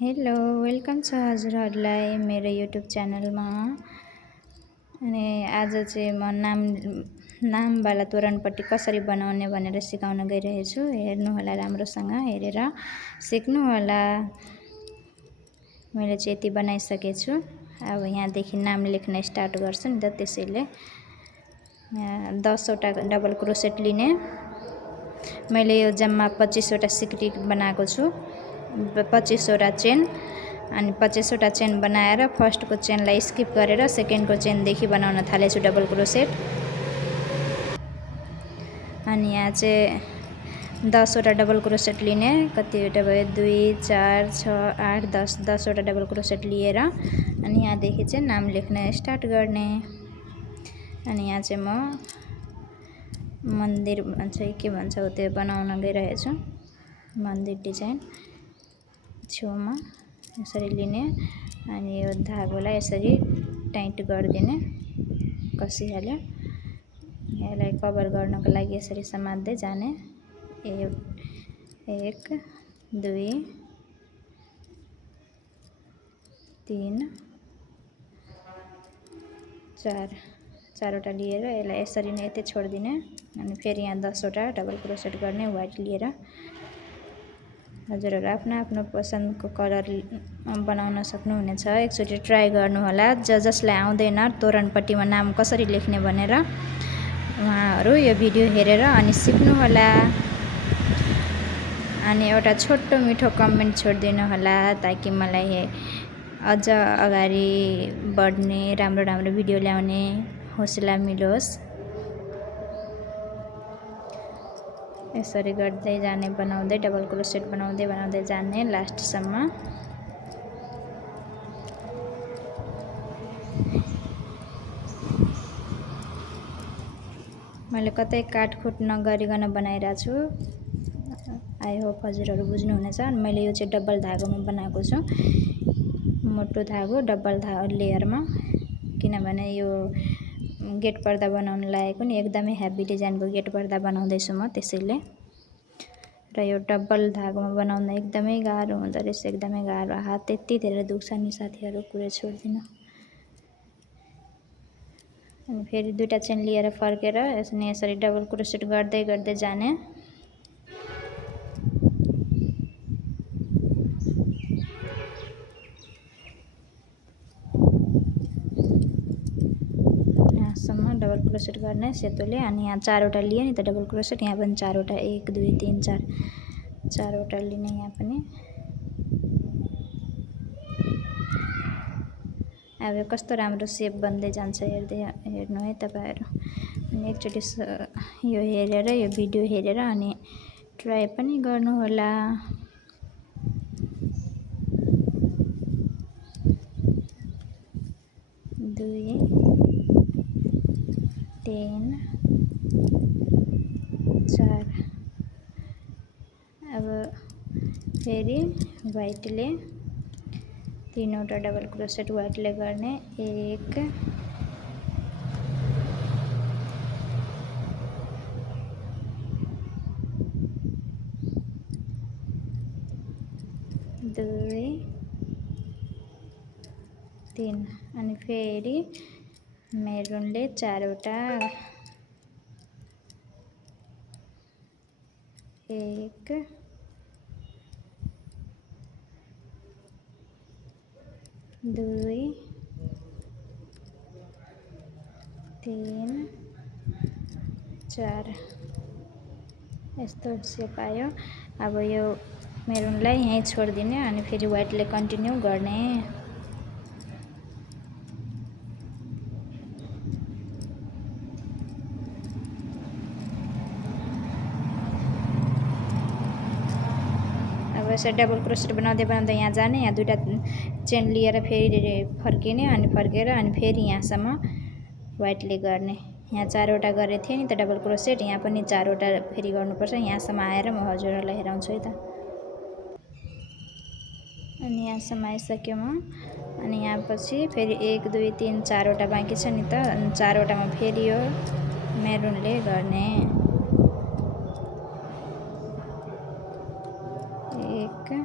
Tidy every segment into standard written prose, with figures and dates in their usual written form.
Hello, welcome छ हजुरहरूलाई मेरो युट्युब च्यानलमा। अनि आज चाहिँ म नामवाला तोरणपट्टि कसरी बनाउने भनेर सिकाउन गइरहेछु। हेर्नुहोला, राम्रोसँग हेरेर सिक्नुहोला। मैले चाहिँ यति बनाइसकेछु। अब यहाँदेखि नाम लेख्न स्टार्ट गर्छु नि त। त्यसैले 10 वटा डबल क्रोसेट लिने। मैले यो जम्मा 25 वटा सिक्री बनाएको छु। 25 वटा चेन अनि 25 वटा चेन बनाएर फर्स्टको चेनलाई स्किप गरेर सेकेन्डको चेनदेखि बनाउन थालेछु डबल क्रोसेट। अनि यहाँ चाहिँ 10 वटा डबल क्रोसेट लिने। कतिवटा भयो 2 4 6 8 10 वटा डबल क्रोसेट लिएर अनि यहाँदेखि चाहिँ नाम लेख्न स्टार्ट गर्ने। अनि यहाँ चाहिँ म मन्दिर भन्छ के भन्छ हो त्यो बनाउन गइरहेछु। मन्दिर डिजाइन छेउमा यसरी लिने अनि यो धागोलाई यसरी टाइट गरिदिने, कसिहाल्यो। यसलाई कभर गर्नको लागि यसरी समात्दै जाने। 1 2 3 4 चारवटा लिएर यसलाई यसरी नै यतै छोडिदिने। अनि फेरि यहाँ 10 वटा डबल क्रोसेट गर्ने व्हाइट लिएर। हजुरहरू आफ्नो आफ्नो पसन्दको कलर बनाउन सक्नुहुनेछ। एकचोटि ट्राई गर्नुहोला। जसलाई आउँदैन तोरणपट्टिमा नाम कसरी लेख्ने भनेर उहाँहरू यो भिडियो हेरेर अनि सिक्नुहोला। अनि एउटा छोटो मिठो कमेन्ट छोडिदिनु होला ताकि मलाई अझ अगाडि बढ्ने, राम्रो राम्रो भिडियो ल्याउने हौसला मिलोस्। यसरी गर्दै जाने, बनाउँदै डबल क्रोसेट बनाउँदै जाने लास्टसम्म। मैले कतै काटकुट नगरिकन बनाइरहेको छु। आई होप हजुरहरू बुझ्नुहुनेछ। मैले यो चाहिँ डबल धागोमा बनाएको छु। मोटो धागो डबल लेयरमा, किनभने यो गेट पर्दा बनाउन लागेको नि एकदमै हेभी डिजाइनको गेट पर्दा बनाउँदैछु म, त्यसैले। र यो डबल धागोमा बनाउन एकदमै गाह्रो हुँदो रहेछ, एकदमै गाह्रो। हात त्यति धेरै दुख्छ नि साथीहरू, कुरै छोड्दिनु। अनि फेरि 2टा चेन लिएर फर्केर यसरी डबल क्रोसेट गर्दै गर्दै जाने। यहाँसम्म डबल क्रोसेट गर्ने सेतोले। अनि यहाँ 4वटा लिए नि त डबल क्रोसेट, यहाँ पनि 4वटा, 1 2 3 4 4वटा लिने यहाँ पनि। अब यो कस्तो राम्रो सेप बन्दै जान्छ हेर्नु है तपाईँहरू। अनि एकचोटि यो हेरेर, यो भिडियो हेरेर अनि ट्राई पनि गर्नुहोला। दुई 3 4। अब फेरि व्हाइटले 3वटा डबल क्रोसेट व्हाइटले गर्ने। 1 2 3 अनि फेरि मेरुनले 4वटा। 1 2 3 4 यस्तो सेप आयो। अब यो मेरुनलाई यहीँ छोडिदिने अनि फेरि व्हाइटले कन्टिन्यू गर्ने। अब यसरी डबल क्रोसेट बनाउँदै यहाँ जाने। यहाँ 2टा चेन लिएर फेरि फर्किने अनि फर्केर अनि फेरि यहाँसम्म व्हाइटले गर्ने। यहाँ 4वटा गरेको थिएँ नि त डबल क्रोसेट, यहाँ पनि 4वटा फेरि गर्नुपर्छ। यहाँसम्म आएर म हजुरहरूलाई हेराउँछु है त। अनि यहाँसम्म आइसक्यो म। अनि यहाँ पछि फेरि 1 2 3 4वटा बाँकी छ नि त। अनि 4वटामा फेरि यो मेरुनले गर्ने। 1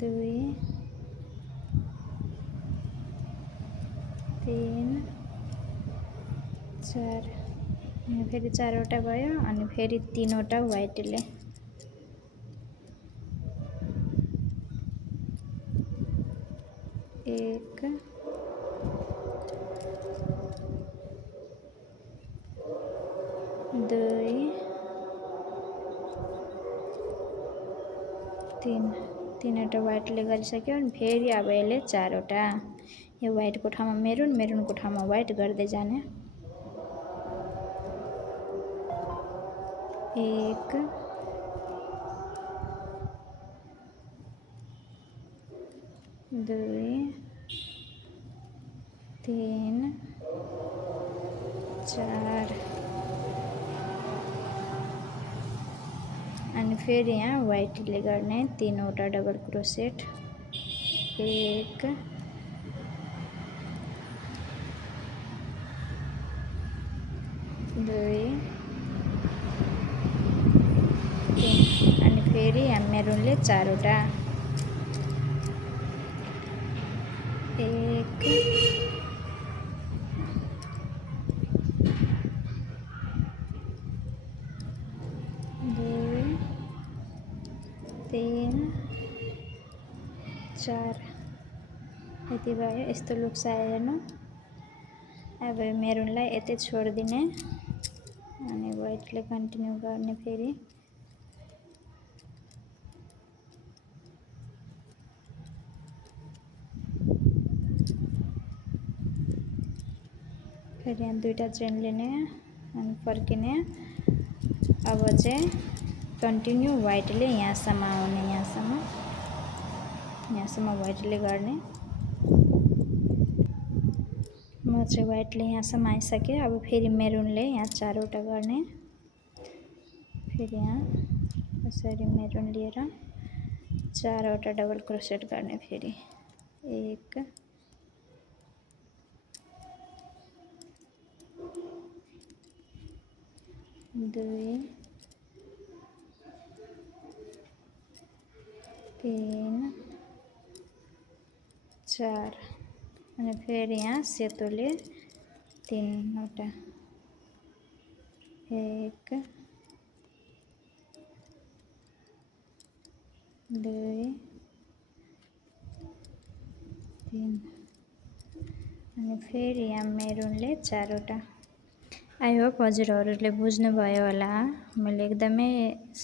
2 3 4 अनि फेरि 4 वटा भयो अनि फेरि 3 वटा व्हाइटले 1 2 3 वटा व्हाइटले गरिसक्यो अनि फेरि अब यसले 4 वटा यो व्हाइटको ठाउँमा मेरुन मेरुनको ठाउँमा व्हाइट गर्दै जाने 1 2 3 4 अनि फेरि यहाँ व्हाइटले गर्ने 3 वटा डबल क्रोसेट 1 2 3 अनि फेरि यहाँ मेरुनले 4 वटा 1 2 3 4 यति भयो। यस्तो लुक्स आयो हेर्नु। अब मेरुनलाई यतै छोडिदिने अनि व्हाइटले कन्टिन्यू गर्ने फेरि यहाँ 2टा चेन लिने अनि फर्किने। अब चाहिँ कन्टिन्यू व्हाइटले यहाँसम्म आउने यहाँसम्म व्हाइटले गर्ने। म चाहिँ व्हाइटले यहाँसम्म आइसकेँ। अब फेरि मेरुनले यहाँ 4 वटा गर्ने। फेरि यहाँ यसरी मेरुन लिएर 4 वटा डबल क्रोसेट गर्ने। फेरि 1 2 3 4 अनि फेरि यहाँ सेतोले 3 वटा 1 2 3 अनि फेरि यहाँ मेरुनले 4 वटा। आई होप हजुरहरूले बुझ्नुभयो होला। मैले एकदमै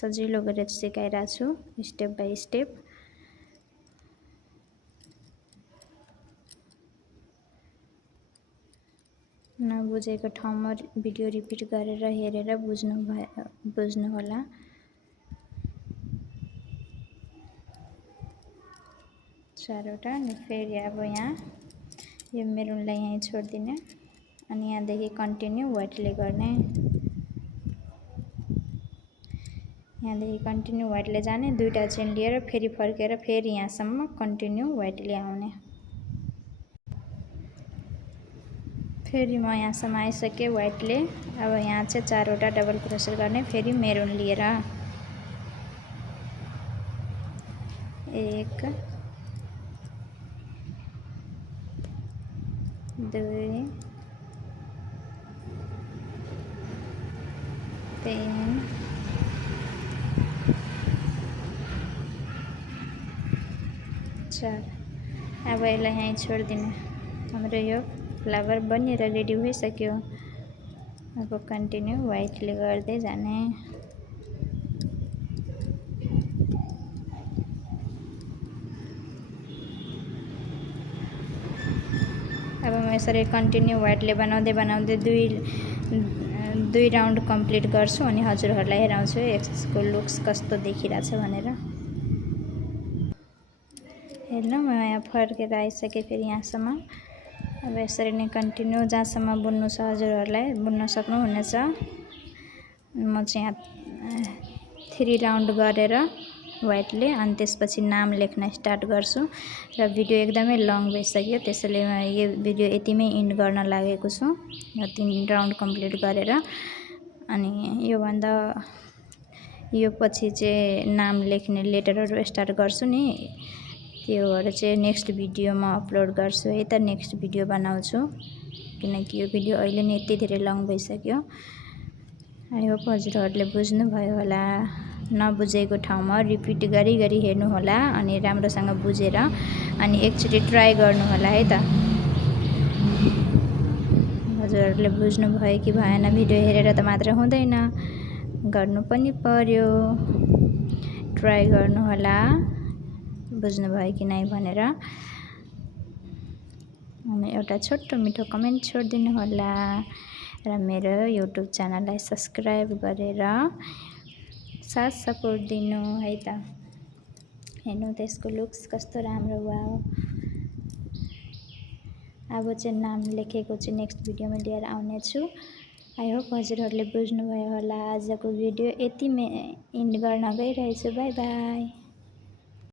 सजिलो गरेर सिकाइरहेको छु स्टेप बाई स्टेप। नबुझेको ठाउँमा भिडियो रिपिट गरेर हेरेर बुझ्नु होला। चारवटा अनि फेरि अब यहाँ यो मेरुनलाई यहीँ छोडिदिने अनि यहाँदेखि कन्टिन्यू व्हाइटले गर्ने। यहाँदेखि कन्टिन्यू व्हाइटले जाने। 2टा चेन लिएर फेरि फर्केर फेरि यहाँसम्म कन्टिन्यू व्हाइटले आउने। फेरि म यहाँसम्म आइसकेँ व्हाइटले। अब यहाँ चाहिँ 4 वटा डबल क्रोसेट गर्ने। फेरि मेरुन लिएर 1 2 3 4 अब यसलाई यहीँ छोडिदिने। हाम्रो यो फ्लावर बनेर रेडी भइसक्यो। अब कन्टिन्यू व्हाइटले गर्दै जाने। अब म यसरी कन्टिन्यू व्हाइटले बनाउँदै दुई राउन्ड कम्प्लिट गर्छु अनि हजुरहरूलाई हेराउँछु यसको लुक्स कस्तो देखिरहेछ भनेर। हेर्नु म यहाँ फर्केर आइसकेँ फेरि यहाँसम्म। अब यसरी नै कन्टिन्यू जहाँसम्म बुन्नु छ हजुरहरूलाई बुन्न सक्नुहुनेछ। म चाहिँ यहाँ 3 राउन्ड गरेर व्हाइटले अनि त्यसपछि नाम लेख्न स्टार्ट गर्छु र भिडियो एकदमै लङ भइसक्यो त्यसैले यो भिडियो यतिमै इन्ड गर्न लागेको छु। यो 3 राउन्ड कम्प्लिट गरेर अनि यो पछि चाहिँ नाम लेख्ने लेटरहरू स्टार्ट गर्छु नि। योहरू चाहिँ नेक्स्ट भिडियोमा अपलोड गर्छु है त। नेक्स्ट भिडियो बनाउँछु किनकि यो भिडियो अहिले नै यति धेरै लङ भइसक्यो। आई होप हजुरहरूले बुझ्नुभयो होला। नबुझेको ठाउँमा रिपिट गरी गरी हेर्नु होला अनि राम्रोसँग बुझेर अनि एकचोटि ट्राई गर्नु होला है त। हजुरहरूले बुझ्नुभयो कि भएन, भिडियो हेरेर त मात्र हुँदैन, गर्नु पनि पर्यो। ट्राई गर्नु होला बुझ्नुभयो कि नै भनेर, अनि एउटा छोटो मिठो कमेन्ट छोडिदिनु होला र मेरो युट्युब च्यानललाई सब्सक्राइब गरेर साथ सपोर्ट दिनु है त। हेर्नु त्यसको लुक्स कस्तो राम्रो भयो। अब चाहिँ नाम लेखेको चाहिँ नेक्स्ट भिडियोमा लिएर आउने छु। आई होप हजुरहरूले बुझ्नुभयो होला। आजको भिडियो यतिमै इन्ड गर्न गइरहेछु। By by.